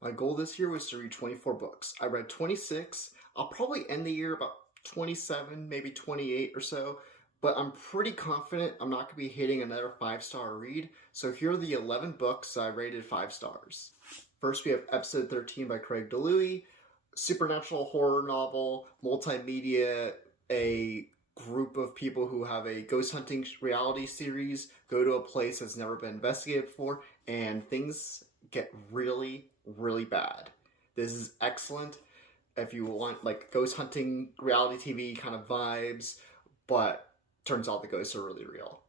My goal this year was to read 24 books. I read 26. I'll probably end the year about 27, maybe 28 or so, but I'm pretty confident I'm not going to be hitting another 5-star read. So here are the 11 books I rated 5 stars. First, we have Episode 13 by Craig DeLuey, supernatural horror novel, multimedia, a group of people who have a ghost hunting reality series go to a place that's never been investigated before, and things get really, really bad. This is excellent if you want like ghost hunting reality TV kind of vibes, but turns out the ghosts are really real.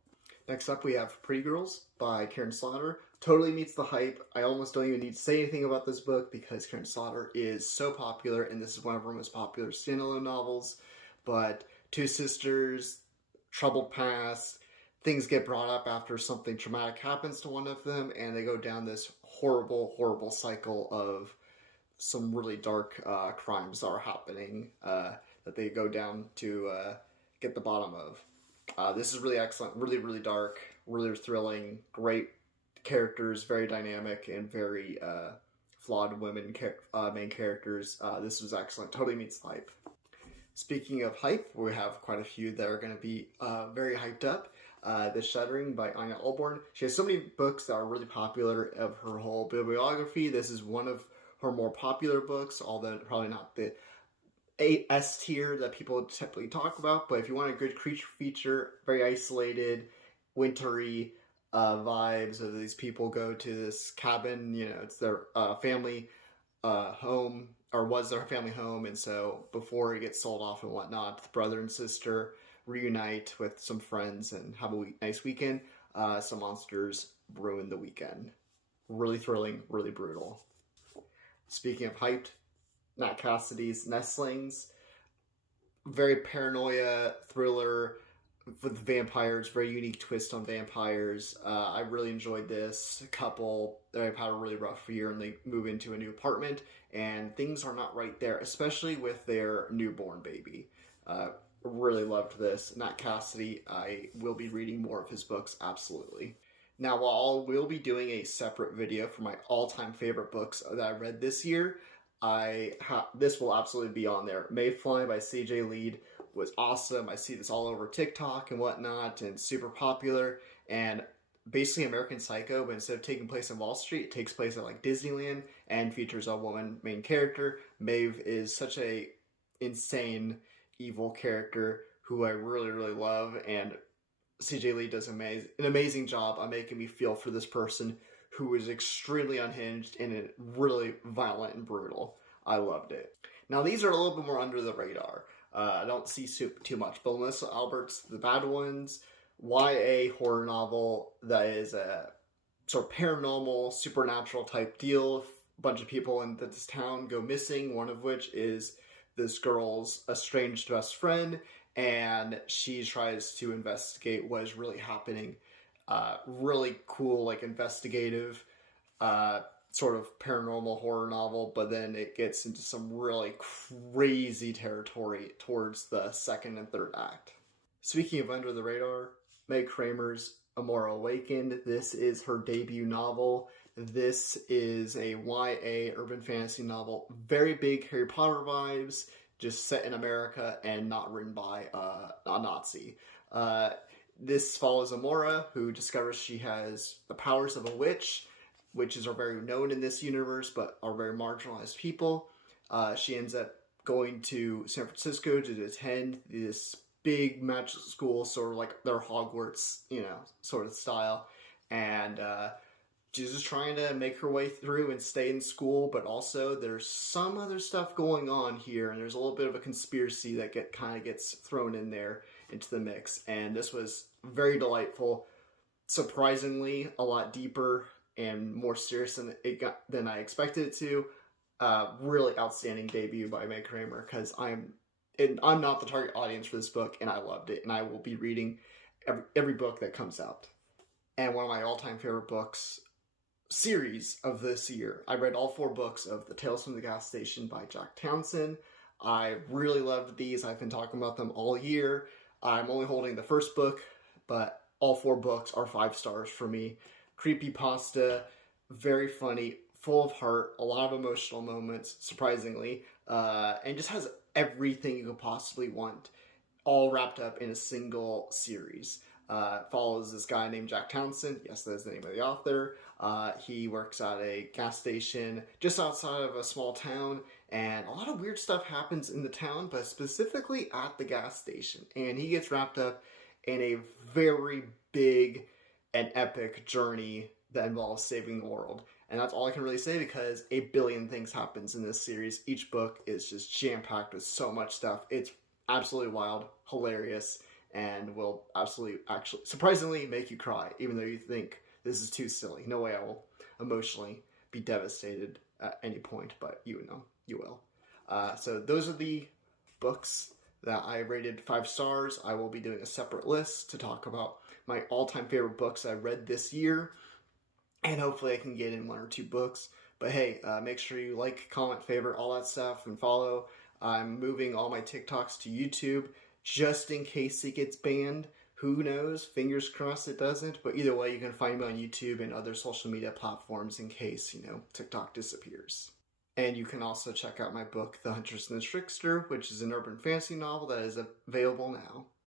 Next up, we have Pretty Girls by Karen Slaughter. Totally meets the hype. I almost don't even need to say anything about this book because Karen Slaughter is so popular, and this is one of her most popular standalone novels. But two sisters, troubled past, things get brought up after something traumatic happens to one of them, and they go down this horrible, horrible cycle of some really dark crimes that are happening that they go down to get the bottom of. This is really excellent, really, really dark, really thrilling, great characters, very dynamic, and very flawed women main characters. This was excellent, totally meets the hype. Speaking of hype, we have quite a few that are going to be very hyped up. The Shuddering by Anya Alborn. She has so many books that are really popular of her whole bibliography. This is one of her more popular books, although probably not the S tier that people typically talk about. But if you want a good creature feature, very isolated, wintry vibes of these people go to this cabin. You know, it's their family home, or was their family home, and so before it gets sold off and whatnot, the brother and sister reunite with some friends and have a nice weekend. Some monsters ruin the weekend. Really thrilling, really brutal. Speaking of hyped, Matt Cassidy's Nestlings. Very paranoia thriller with vampires, very unique twist on vampires. I really enjoyed this. A couple, they've had a really rough year and they move into a new apartment and things are not right there, especially with their newborn baby. Really loved this. Matt Cassidy, I will be reading more of his books, absolutely. Now, while I will be doing a separate video for my all-time favorite books that I read this year, this will absolutely be on there. Mayfly by C.J. Lead was awesome. I see this all over TikTok and whatnot, and super popular. And basically American Psycho, but instead of taking place in Wall Street, it takes place at like Disneyland and features a woman main character. Maeve is such a insane, evil character who I really, really love, and CJ Lee does an amazing job on making me feel for this person who is extremely unhinged and really violent and brutal. I loved it. Now, these are a little bit more under the radar. I don't see too much, but Melissa Albert's The Bad Ones, YA horror novel that is a sort of paranormal, supernatural type deal. A bunch of people in this town go missing, one of which is this girl's estranged best friend, and she tries to investigate what is really happening. Really cool, like investigative, sort of paranormal horror novel, but then it gets into some really crazy territory towards the second and third act. Speaking of under the radar, Meg Kramer's Amora Awakened. This is her debut novel. This is a YA urban fantasy novel. Very big Harry Potter vibes, just set in America and not written by a Nazi. This follows Amora, who discovers she has the powers of a witch. Witches are very known in this universe, but are very marginalized people. She ends up going to San Francisco to attend this big magic school, sort of like their Hogwarts, sort of style. And she's just trying to make her way through and stay in school, but also there's some other stuff going on here, and there's a little bit of a conspiracy that kind of gets thrown in there into the mix. And this was very delightful, surprisingly a lot deeper and more serious than I expected it to. Really outstanding debut by Meg Kramer, because I'm not the target audience for this book, and I loved it, and I will be reading every book that comes out. And one of my all-time favorite books series of this year. I read all 4 books of The Tales from the Gas Station by Jack Townsend. I really loved these. I've been talking about them all year. I'm only holding the first book, but all 4 books are 5 stars for me. Creepypasta, very funny, full of heart, a lot of emotional moments, surprisingly, and just has everything you could possibly want, all wrapped up in a single series. Follows this guy named Jack Townsend. Yes, that's the name of the author. He works at a gas station just outside of a small town, and a lot of weird stuff happens in the town, but specifically at the gas station. And he gets wrapped up in a very big and epic journey that involves saving the world. And that's all I can really say because a billion things happens in this series. Each book is just jam-packed with so much stuff. It's absolutely wild, hilarious, and will absolutely, actually, surprisingly make you cry, even though you think this is too silly. No way I will emotionally be devastated at any point, but you know, you will. So those are the books that I rated 5 stars. I will be doing a separate list to talk about my all-time favorite books I read this year, and hopefully I can get in 1 or 2 books. But hey, make sure you like, comment, favorite, all that stuff, and follow. I'm moving all my TikToks to YouTube just in case it gets banned. Who knows? Fingers crossed it doesn't. But either way, you can find me on YouTube and other social media platforms in case, TikTok disappears. And you can also check out my book, The Huntress and the Trickster, which is an urban fantasy novel that is available now.